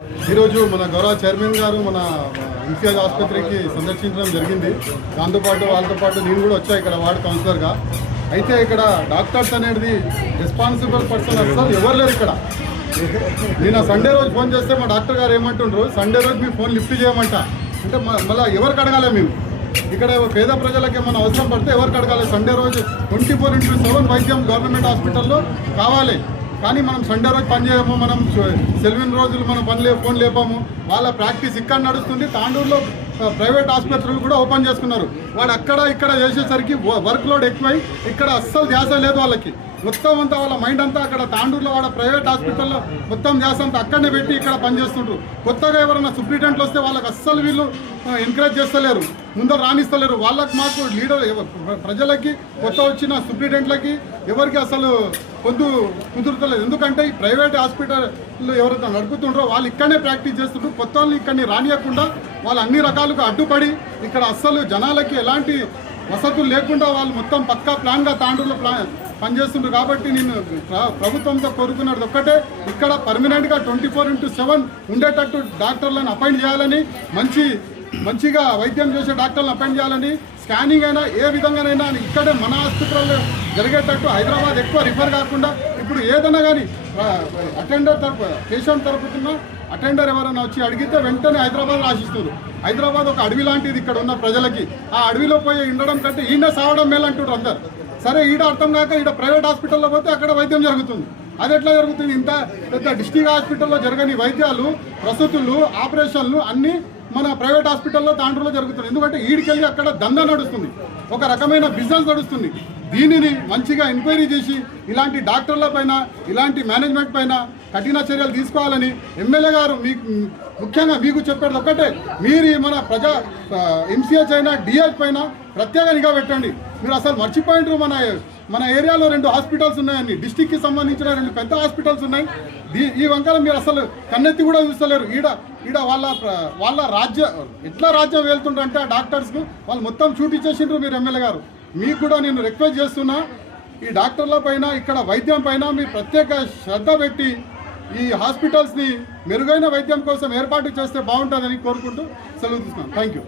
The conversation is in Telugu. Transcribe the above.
ఈరోజు మన గౌరవ చైర్మన్ గారు మన ఇంతియాజ్ ఆసుపత్రికి సందర్శించడం జరిగింది. దాంతోపాటు వాళ్ళతో పాటు నేను కూడా వచ్చా ఇక్కడ వార్డు కౌన్సిలర్గా. అయితే ఇక్కడ డాక్టర్స్ అనేది రెస్పాన్సిబుల్ పర్సన్ అసలు ఎవరు లేరు ఇక్కడ. నేను సండే రోజు ఫోన్ చేస్తే మా డాక్టర్ గారు ఏమంటుండ్రు, సండే రోజు మీ ఫోన్ లిఫ్ట్ చేయమంట. అంటే మళ్ళీ ఎవరికి అడగాలి మేము? ఇక్కడ పేద ప్రజలకి ఏమైనా అవసరం పడితే ఎవరికి అడగాలి? సండే రోజు 24/7 వైద్యం గవర్నమెంట్ హాస్పిటల్లో కావాలి. కానీ మనం సండే రోజు పని చేయము, మనం సెలవిన రోజులు మనం ఫోన్ లేపాము. వాళ్ళ ప్రాక్టీస్ ఇక్కడ నడుస్తుంది. తాండూరులో ప్రైవేట్ ఆసుపత్రులు కూడా ఓపెన్ చేసుకున్నారు. వాడు అక్కడ ఇక్కడ చేసేసరికి వర్క్ లోడ్ ఎక్కువై ఇక్కడ అస్సలు ధ్యాస లేదు వాళ్ళకి. మొత్తం అంతా వాళ్ళ మైండ్ అంతా అక్కడ తాండూరులో వాడ ప్రైవేట్ హాస్పిటల్లో మొత్తం ధ్యాస అంతా అక్కడనే పెట్టి ఇక్కడ పనిచేస్తుంటారు. కొత్తగా ఎవరైనా సూపరింటెండెంట్లు వస్తే వాళ్ళకి అస్సలు వీళ్ళు ఎంకరేజ్ చేస్తలేరు, ముందర రాణిస్తలేరు. వాళ్ళకి మాకు లీడర్ ప్రజలకి కొత్త వచ్చిన సూపరింటెండెంట్లకి ఎవరికి అసలు కుదురుతలేదు. ఎందుకంటే ఈ ప్రైవేట్ హాస్పిటల్ ఎవరైతే నడుపుతుండ్రో వాళ్ళు ఇక్కడనే ప్రాక్టీస్ చేస్తుంటారు. కొత్త వాళ్ళని ఇక్కడిని రానియకుండా వాళ్ళు అన్ని రకాలుగా అడ్డుపడి ఇక్కడ అస్సలు జనాలకి ఎలాంటి వసతులు లేకుండా వాళ్ళు మొత్తం పక్కా ప్లాన్గా తాండూరులో పనిచేస్తుండ్రు. కాబట్టి నేను ప్రభుత్వంతో కోరుకున్నది ఒక్కటే, ఇక్కడ పర్మనెంట్గా 24/7 ఉండేటట్టు డాక్టర్లను అపాయింట్ చేయాలని, మంచిగా వైద్యం చేసే డాక్టర్లను అపాయింట్ చేయాలని, స్కానింగ్ అయినా ఏ విధంగానైనా ఇక్కడే మన హాస్పిటల్లో జరిగేటట్టు, హైదరాబాద్ ఎక్కువ రిఫర్ కాకుండా. ఇప్పుడు ఏదైనా కానీ అటెండర్ తరపు పేషెంట్ తరపున అటెండర్ ఎవరైనా వచ్చి అడిగితే వెంటనే హైదరాబాద్ ఆశిస్తున్నారు. హైదరాబాద్ ఒక అడవి లాంటిది ఇక్కడ ఉన్న ప్రజలకి. ఆ అడవిలో పోయి ఉండడం కంటే ఈయన సావడం మేలంటారు అందరు. సరే, ఈడ అర్థం కాక ఈడ ప్రైవేట్ హాస్పిటల్లో పోతే అక్కడ వైద్యం జరుగుతుంది. అది ఎట్లా జరుగుతుంది? ఇంత పెద్ద డిస్ట్రిక్ట్ హాస్పిటల్లో జరగని వైద్యాలు, ప్రసూతులు, ఆపరేషన్లు అన్నీ మన ప్రైవేట్ హాస్పిటల్లో తాండ్రులో జరుగుతుంది. ఎందుకంటే ఈడికెళ్ళి అక్కడ దందా నడుస్తుంది, ఒక రకమైన బిజినెస్ నడుస్తుంది. దీనిని మంచిగా ఎంక్వైరీ చేసి ఇలాంటి డాక్టర్ల పైన, ఇలాంటి మేనేజ్మెంట్ పైన కఠిన చర్యలు తీసుకోవాలని ఎమ్మెల్యే గారు ముఖ్యంగా మీకు చెప్పేది ఒక్కటే, మీరు మన ఎంసీహెచ్ అయినా డిహెచ్ పైన ప్రత్యేక నిఘా పెట్టండి. మీరు అసలు మర్చిపోయింటారు, మన ఏరియాలో 2 హాస్పిటల్స్ ఉన్నాయని, డిస్టిక్కి సంబంధించిన 2 పెద్ద హాస్పిటల్స్ ఉన్నాయి. ఈ వంకల మీరు అసలు కన్నెత్తి కూడా చూస్తలేరు. ఈడ వాళ్ళ ఎట్లా రాజ్యం వెళ్తుండ్రంటే ఆ డాక్టర్స్కు వాళ్ళు మొత్తం చూపించేసిండ్రు. మీరు ఎమ్మెల్యే గారు, మీకు కూడా నేను రిక్వెస్ట్ చేస్తున్నా, ఈ డాక్టర్ల పైన, ఇక్కడ వైద్యం పైన మీరు ప్రత్యేక శ్రద్ధ పెట్టి ఈ హాస్పిటల్స్ని మెరుగైన వైద్యం కోసం ఏర్పాటు చేస్తే బాగుంటుందని కోరుకుంటూ సెలవు తీసుకున్నాను. Thank you.